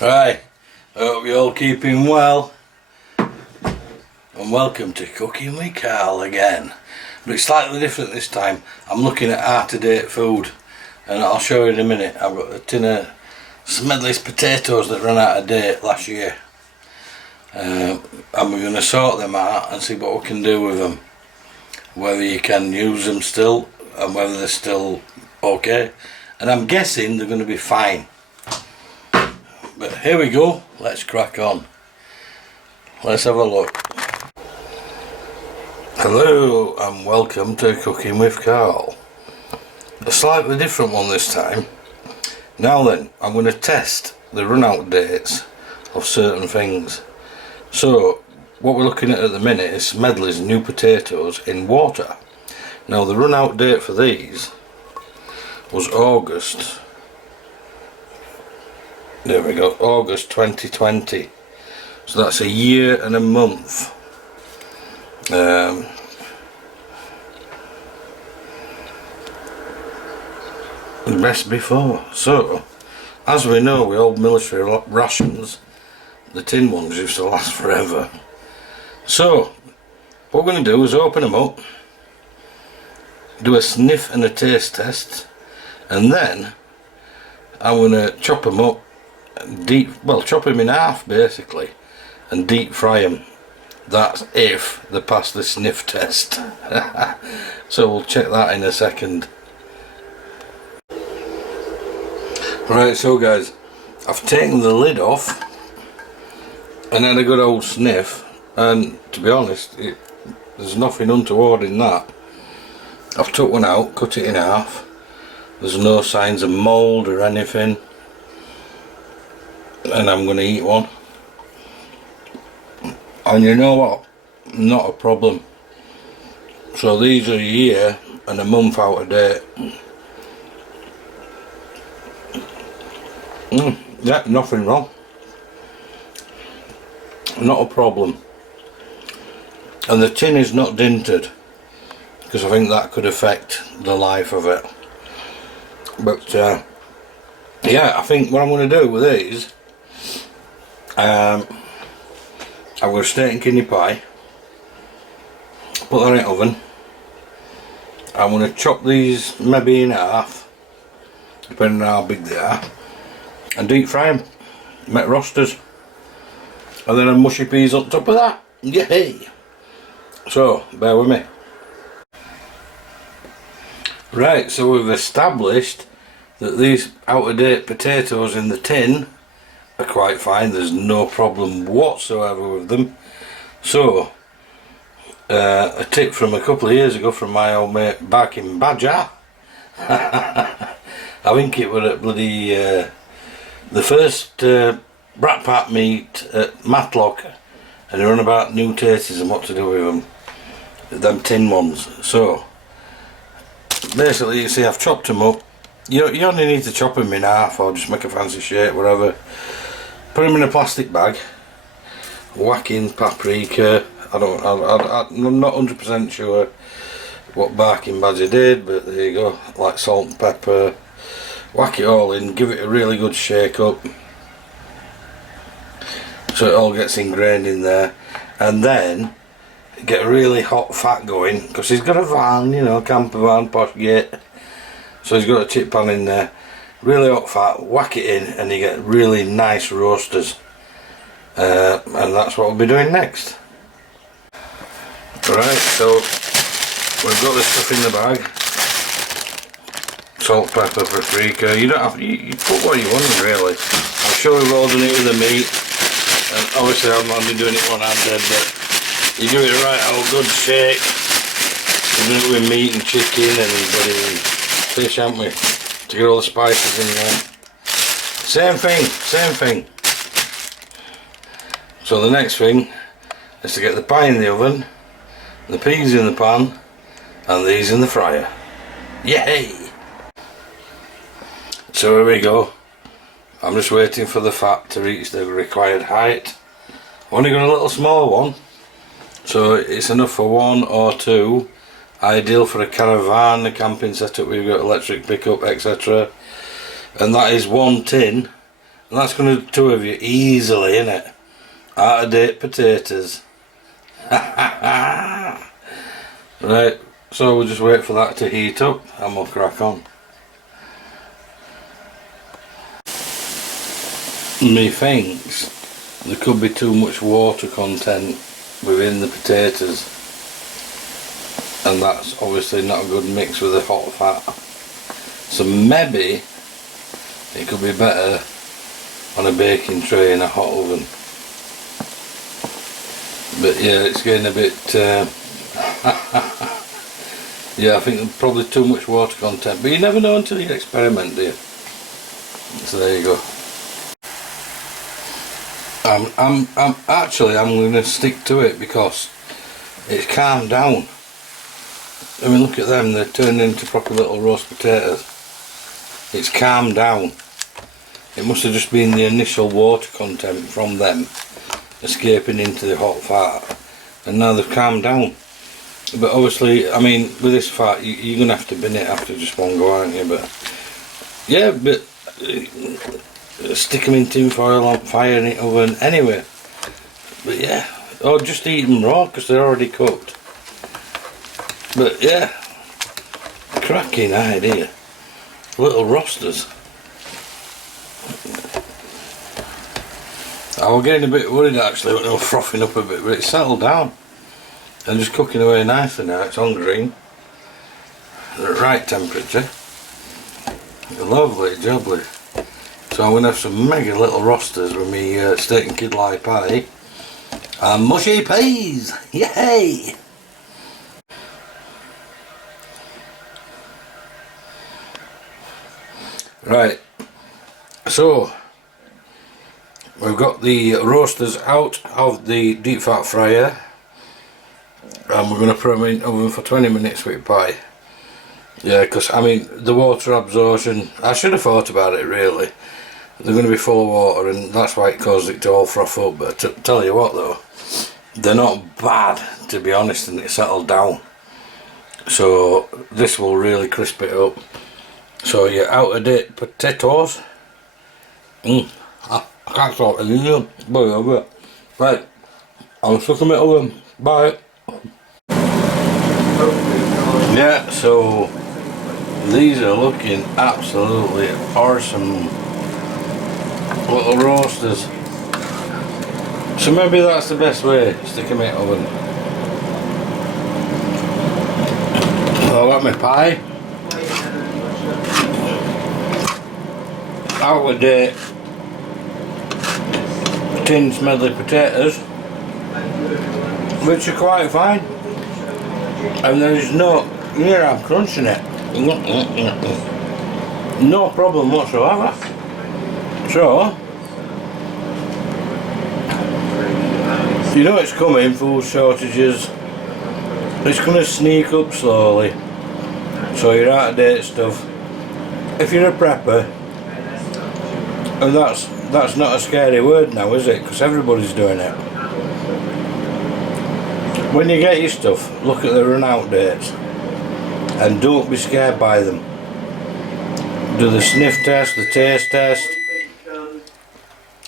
Right, hope you're all keeping well, and welcome to Cooking with Carl again. But it's slightly different this time. I'm looking at out-of-date food, and I'll show you in a minute. I've got a tin of Smedley's potatoes that ran out of date last year, and we're going to sort them out and see what we can do with them, whether you can use them still and whether they're still okay, and I'm guessing they're going to be fine. But here we go, let's crack on. Let's have a look. Hello and welcome to Cooking with Carl. A slightly different one this time. Now then, I'm going to test the run out dates of certain things. So, what we're looking at the minute is Smedley's new potatoes in water. Now the run out date for these was August. There we go, August 2020. So that's a year and a month. Best before. So, as we know with old military rations, the tin ones used to last forever. So, what we're going to do is open them up, do a sniff and a taste test, and then I'm going to chop them up, chop them in half basically, and deep fry them. That's if they pass the sniff test. So we'll check that in a second. Right, so guys, I've taken the lid off and had a good old sniff, and to be honest, there's nothing untoward in that. I've took one out, cut it in half. There's no signs of mould or anything, and I'm going to eat one. And you know what? Not a problem. So these are a year and a month out of date. Yeah, nothing wrong. Not a problem. And the tin is not dinted, because I think that could affect the life of it. But yeah, I think what I'm going to do with these, I'm going to steak and kidney pie, put that in the oven. I'm going to chop these maybe in half, depending on how big they are, and deep fry them, make rosters, and then a mushy peas on top of that. Yay! So, bear with me. Right, so we've established that these out-of-date potatoes in the tin are quite fine. There's no problem whatsoever with them. So, a tip from a couple of years ago from my old mate back in Badger. I think it was at bloody the first Brat Pack meet at Matlock, and they run about new tastes and what to do with them tin ones. So basically, you see, I've chopped them up. You only need to chop them in half or just make a fancy shape, whatever. Put them in a plastic bag, whack in paprika. I'm not 100% sure what Barking Badger did, but there you go, like salt and pepper. Whack it all in, give it a really good shake up so it all gets ingrained in there, and then get a really hot fat going, because he's got a van, you know, camper van, posh gate, so he's got a chip pan in there. Really hot fat, whack it in, and you get really nice roasters, and that's what we'll be doing next. Right, so we've got the stuff in the bag. Salt, pepper, paprika. You don't have, you put what you want really. I'm sure we've all done it with the meat, and obviously I'm only doing it one-handed, but you give it a right old good shake. We do it with meat and chicken and bloody fish, haven't we? To get all the spices in there. Same thing. So the next thing is to get the pie in the oven, the peas in the pan, and these in the fryer. Yay! So here we go. I'm just waiting for the fat to reach the required height. I've only got a little small one, so it's enough for one or two. Ideal for a caravan, a camping setup. We've got electric pickup, etc. And that is one tin And that's going to do two of you easily, innit? Out of date potatoes. Right, so we'll just wait for that to heat up and we'll crack on. Methinks there could be too much water content within the potatoes, and that's obviously not a good mix with the hot fat. So maybe it could be better on a baking tray in a hot oven. But yeah, it's getting a bit yeah, I think there's probably too much water content, but you never know until you experiment, do you? So there you go. I'm going to stick to it because it's calmed down. I mean, look at them, they're turned into proper little roast potatoes. It's calmed down. It must have just been the initial water content from them escaping into the hot fat, and now they've calmed down. But obviously, I mean, with this fat, you're going to have to bin it after just one go, aren't you? But yeah, but stick them in tin foil on fire in the oven anyway. But yeah, or just eat them raw because they're already cooked. But yeah, cracking idea. Little rosters. I was getting a bit worried actually when they were frothing up a bit, but it's settled down and just cooking away nicely now. It's on green, at the right temperature. Lovely jubbly. So I'm going to have some mega little rosters with me steak and kidley pie and mushy peas. Yay! Right, so we've got the roasters out of the deep fat fryer and we're going to put them in the oven for 20 minutes with pie. Yeah, because I mean the water absorption, I should have thought about it really. They're going to be full of water and that's why it causes it to all froth up, but tell you what though, they're not bad to be honest, and it's settled down. So this will really crisp it up. So your out of date potatoes. I can't talk anymore. Right, I'll stuck them in the oven. Bye. Yeah, so these are looking absolutely awesome little roasters. So maybe that's the best way, stick them in the oven. I got my pie. Out of date tin smedley potatoes, which are quite fine, and there is no, here I'm crunching it, no problem whatsoever. So you know it's coming, food shortages, it's going to sneak up slowly. So your out of date stuff, if you're a prepper, and that's not a scary word now, is it? Because everybody's doing it. When you get your stuff, look at the run out dates and don't be scared by them. Do the sniff test, the taste test,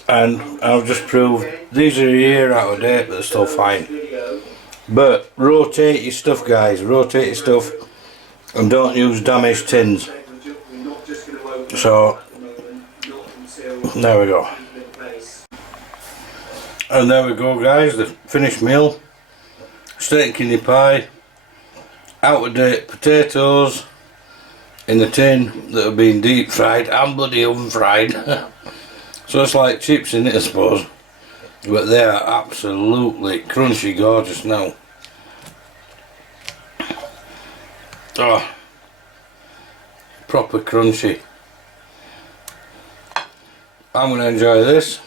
and I've just proved these are a year out of date but they're still fine. But rotate your stuff, guys, rotate your stuff and don't use damaged tins. So there we go. And there we go guys, the finished meal. Steak and kidney pie, out of date potatoes in the tin that have been deep fried and bloody oven fried. So it's like chips in it I suppose, but they are absolutely crunchy gorgeous now. Oh, proper crunchy. I'm going to enjoy this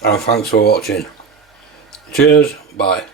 and thanks for watching. Cheers, bye.